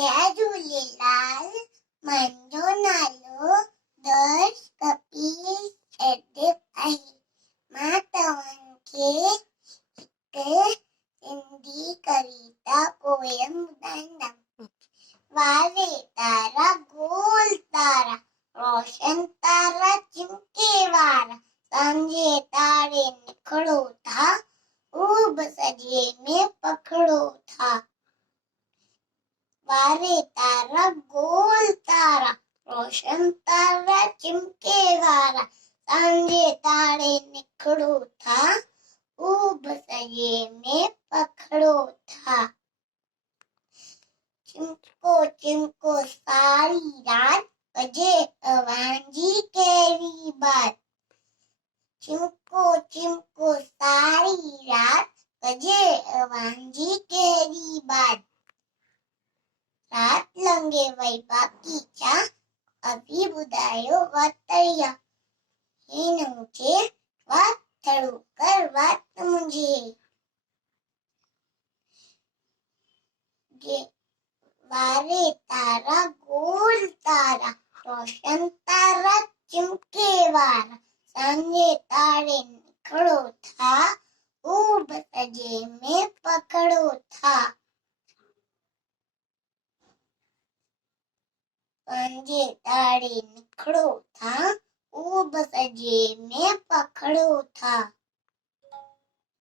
जय झूलेलाल। मुंहिंजो नालो दर्श सचदेव आहे। मां तव्हांखे हिकु सिंधी कविता पोयम ॿुधाईंदमि। वारे तारा गोल तारा, रोशन तारा चिमके वारा, सांझे तारे निखड़ो था, ऊब सजे में पखड़ो था। वारे तारा गोल तारा, रोशन तारा चिमके वारा, सांझे तारे निखड़ो था, ऊब सजे में पखड़ो था। चिमको चिमको सारी रात, बजे अवांजी कहिड़ी बात। चिमको चिमको सारी रात, बजे अवांजी कहिड़ी बात। रात लंघे वई बाक़ी छा, अभी ॿुधायो वातड़िया। हिन मुझे वात थड़ू कर वात मुझे। वारे तारा गोल तारा, रोशन तारा चिमके वारा, सांझे तारे निखड़ो था, ऊब सजे में पखड़ो था। सांझे तारे निखड़ो था, ऊब सजे में पखड़ो था।